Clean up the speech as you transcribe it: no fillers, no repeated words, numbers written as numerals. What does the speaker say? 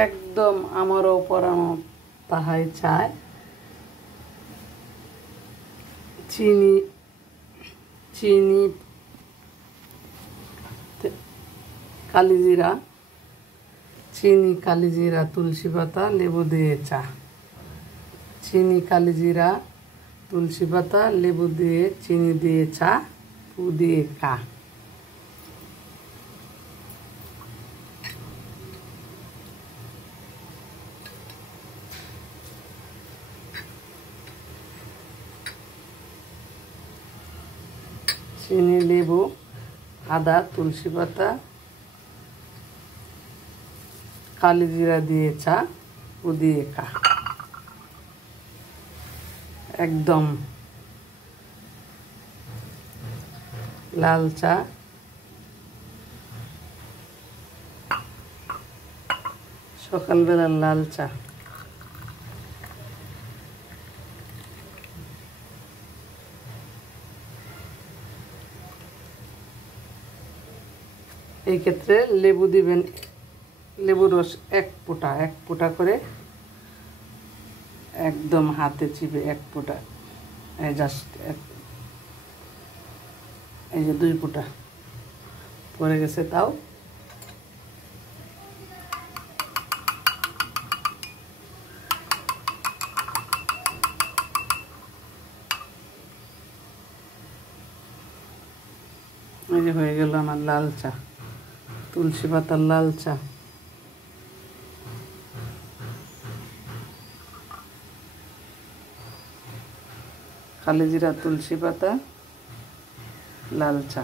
একদম আমারও পরানো তাহাই চায়। চিনি চিনি কালিজিরা, চিনি কালিজিরা তুলসী পাতা লেবু দিয়ে চা। চিনি কালিজিরা তুলসী পাতা লেবু দিয়ে চিনি দিয়ে চা, পু দিয়ে খা। চিনি লেবু আদা তুলসী পাতা কালিজিরা দিয়ে চা, পু দিয়ে খা। একদম লাল চা, সকালবেলার লাল চা। এই ক্ষেত্রে লেবু দিবেন, লেবুর রস এক ফোঁটা করে একদম হাতে চিপে এক ফোঁটা, এই জাস্ট এই যে 2 ফোঁটা পড়ে গেছে, তাও এই যে হয়ে গেল আমার লাল চা, তুলসী পাতার লাল চা। কালিজিরা তুলসী পাতা লাল চা।